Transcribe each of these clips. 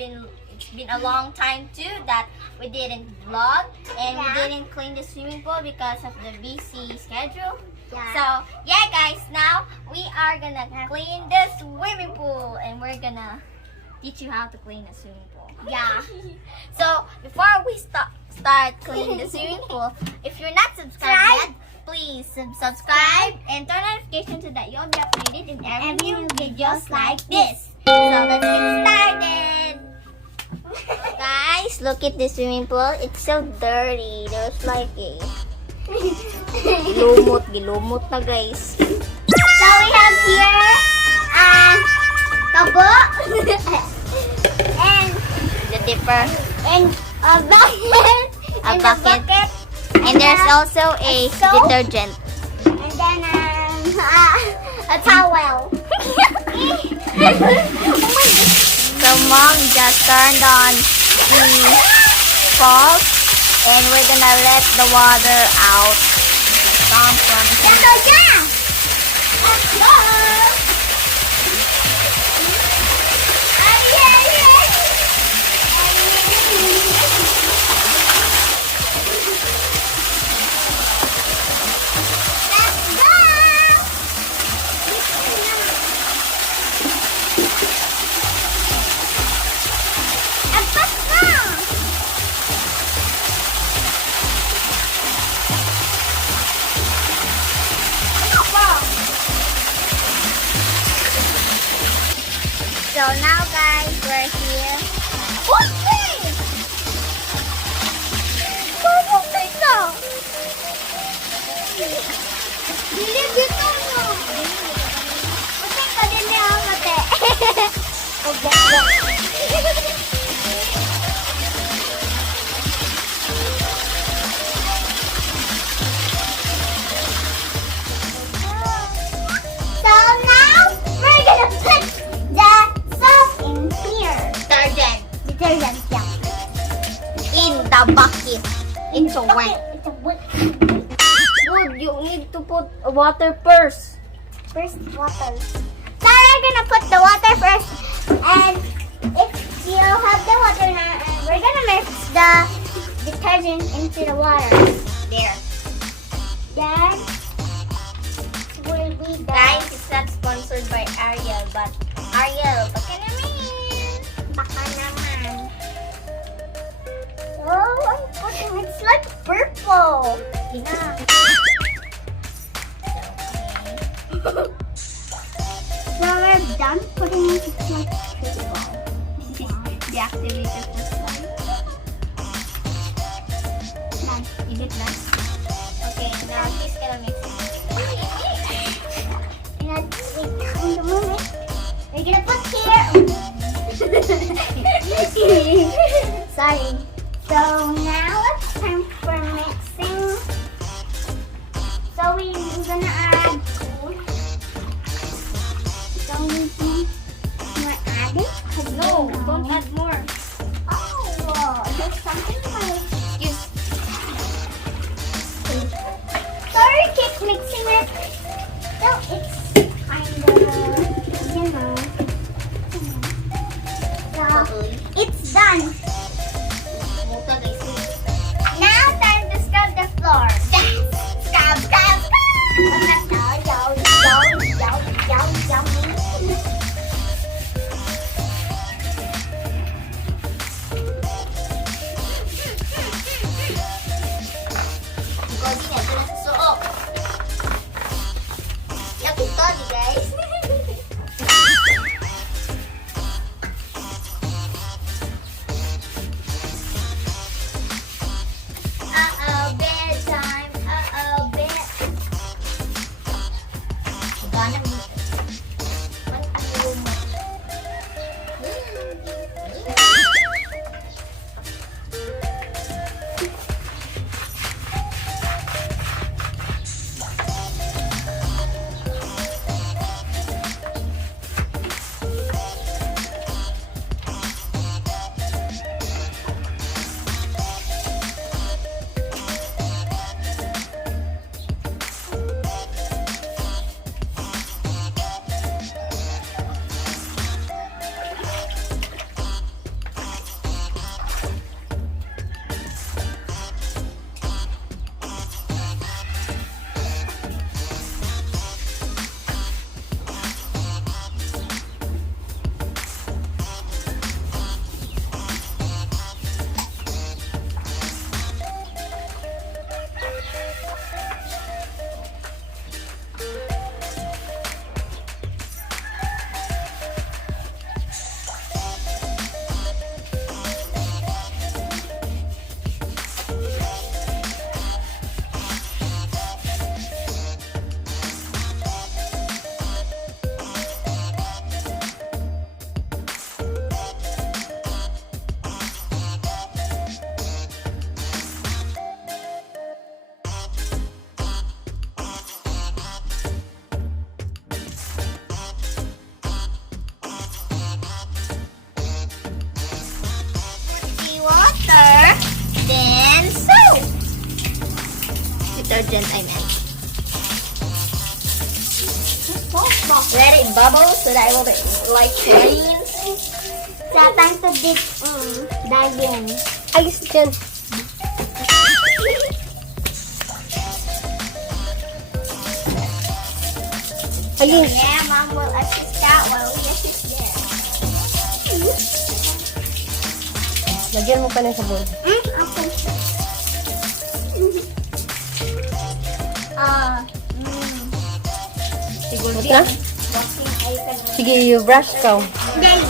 it's been a long time too that we didn't vlog and we didn't clean the swimming pool because of the busy schedule. Yeah. So yeah guys, now we are gonna clean the swimming pool and we're gonna teach you how to clean a swimming pool. Yeah. So before we start cleaning the swimming pool, if you're not subscribed yet, please subscribe and turn notification so that you'll be updated in every new videos like this. So let's get started. Guys, look at the swimming pool. It's so dirty. There's like a gilumot na guys. So we have here tabo and The dipper, and a bucket. A and bucket. and there's also a soap. detergent. And then a towel. So mom just turned on the faucet and we're gonna let the water out. Come from here. Let's go. Let's go. So now guys, we're here. So now we're gonna put the soap in here. Detergent, yeah. In the bucket. It's so wet. It's a wet. Good, you need to put water first. First water. So we're gonna put the water first, and if you have the water now, we're gonna mix the detergent into the water. There. Then will be the Guys, it's not sponsored by Ariel, but Ariel, baka naman. baka naman. Oh, I'm putting, it's like purple. Yeah. So we're done putting it. It's like purple. Deactivated the slide. Done. Is it done? Okay, now he's gonna mix it. And in the moment, we're gonna put here. Sorry. So now it's time for mixing. So we're gonna add food. So we're adding. No, don't add more. Oh, there's something like. Use. Sorry, keep mixing it. So it's kind of, you know. So it's done. Muta guys. Now time to scrub the floor. Scrub, scrub, scrub. Ikaw din, ito na sa suok. Yak ito, di guys. Bedtime. Bed. Ganang detergent, I meant. Let it bubble so that it will be like clean. Sa time to dip, dive in. Alis dyan. Ayun. Yeah, Mom will assist that while we assist there. Lagyan mo pa ng sabon. Okay. Siguro Na? Sige, you brush ka.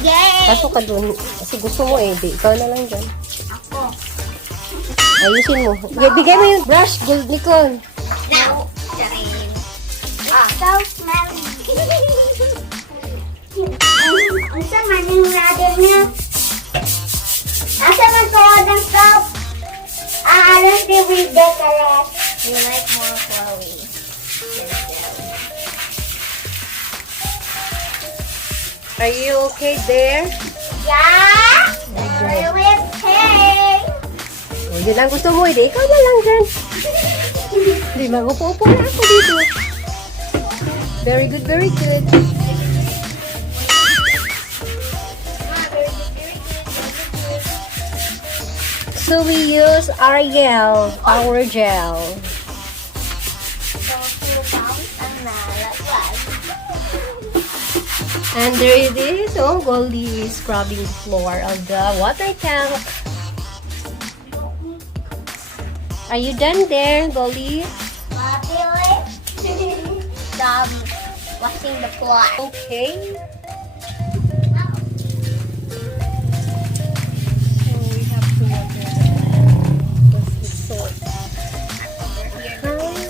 Yay! Pasok ka dun. Kasi gusto mo eh. Di, ikaw na lang dyan. Ako. Ayusin mo. Bigay mo yung brush, Gold Nicole. now. Charin. So smelly. Ang sama ng ladder niya. Asa man ko ng soap? Aalas di with decorate. We like more flowy. Are you okay there? Yeah! Good. With hay. O, yun lang gusto mo. Hindi, ikaw na lang dyan. Hindi, mag-upo-upo na ako dito. Very good, very good. So we use Ariel Power Gel. So, 2 pounds and laglag. And there it is. Oh, Goldie is scrubbing the floor of the water tank. Are you done there, Goldie? Washing the floor. Okay. So we have to water the plant because it's so.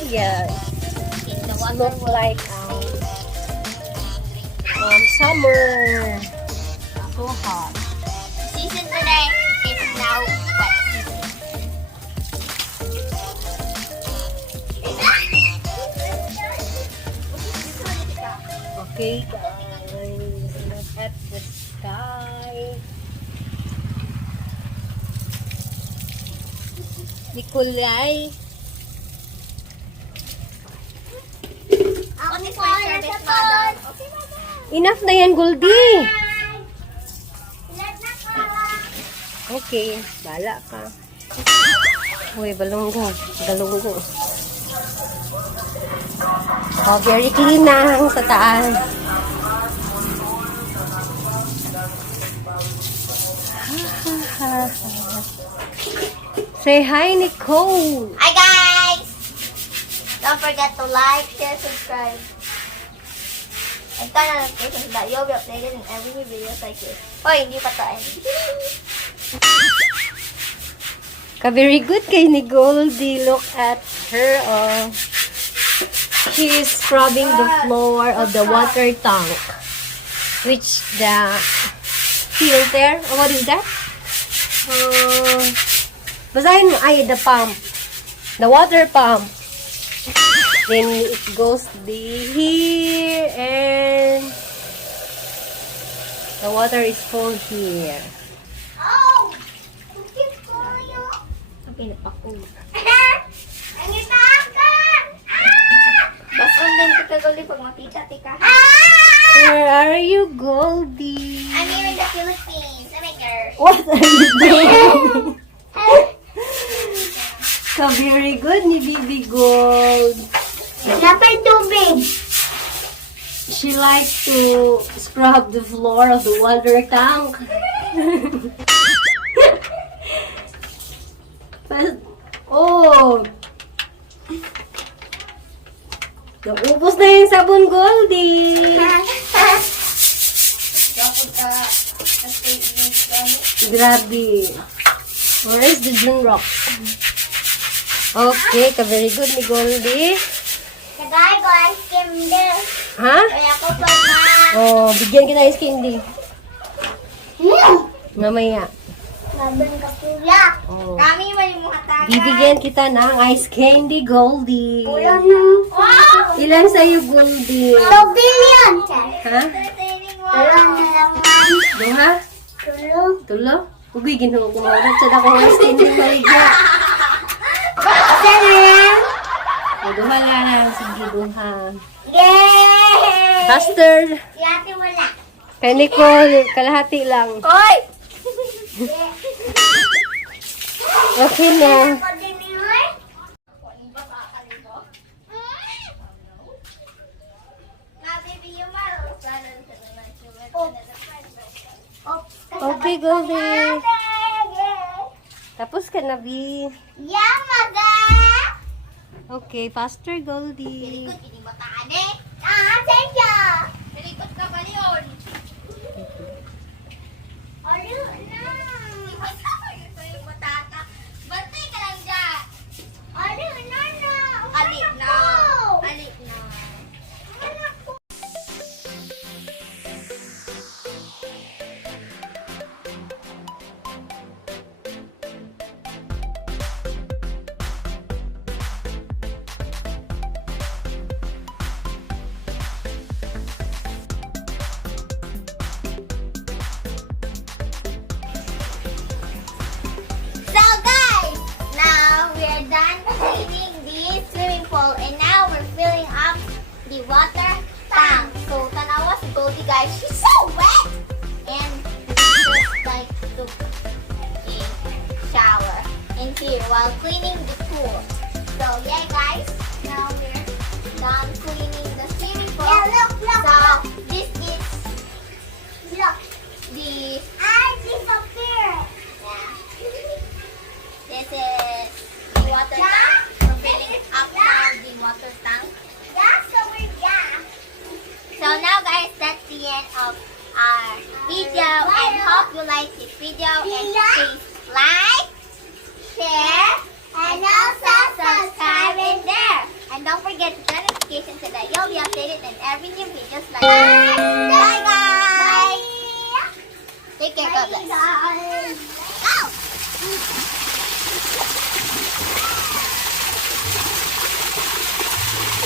Yes. In the water Look like summer. So hot. season today is now wet season. Okay, guys, look at the sky. Di kulay. What is my service, madam? Okay, madam. Enough na yan, Goldie. Let na ka. Okay, bala ka. Uy, balonggo. Galunggo. Oh, very clean na sa taas. Say hi, Nicole. Hi guys! Don't forget to like, share, subscribe. And turn on notifications so that you'll be updated in every new videos like this. Oh, hindi pa to end. Ka-very good kay ni Goldie. Look at her, oh. She is scrubbing the floor of the water tank. Which the filter, oh, what is that? Basahin mo, ay, the pump. The water pump. Then it goes here and the water is full here. Oh! Cookies ko yun. Okay, ako. Ang itakan! Bason din tika Goldie pag makita tika. Where are you, Goldie? I'm here in the Philippines. I'm a girl. What are you doing? Ka-very good ni Bibi Gold. Napay tubig. She likes to scrub the floor of the water tank. But, oh! Naubos na yung sabon, Goldie. Grabe. Where is the gin rock? Okay, ka-very good ni Goldie. Tagay ko ice cream din. Ha? Kaya ko pa na. Oh, bigyan kita ice candy. Mamaya. Laban ka kuya. Oh. Kami man yung muhatanga. Bibigyan kita ng ice candy, Goldie. Kuya na. Wow! Ilan sa'yo, Goldie? 2 billion. Ha? Tulo na lang man. Duha? Tulo. Tulo? Ugoy, ginoo ko mawag sa dako ng ice candy, maligya. Isa na yan. Duha lang. Sige, duha. Yay! Custard. Si ate wala. Kay Nicole, kalahati lang. Hoy! Okay na. Okay, Goldie. Tapos ka na, B. Yeah, maga. Okay, faster, Goldie. Likod, ini bataan eh. Thank you. Likod ka ba yun? Ano na? Bantay ka lang dyan. Ano na na? Alik na. Alik na. So guys, now we are done cleaning the swimming pool and now we're filling up the water tank. So tanawa si Goldie guys, she's so wet! And she just like took a shower in here while cleaning the pool. So yeah guys, now we're done cleaning the swimming pool. Yeah, look. So this is Look. the I disappeared. yeah. This is the water tank. We're filling up now the water tank. That's the word, yeah. So now guys, that's the end of our video and hope you like this video and please like, share, And also subscribe in there. And don't forget to turn notifications so that you'll be updated in every new videos like this. Bye guys! Take care, God bless. Bye. Go!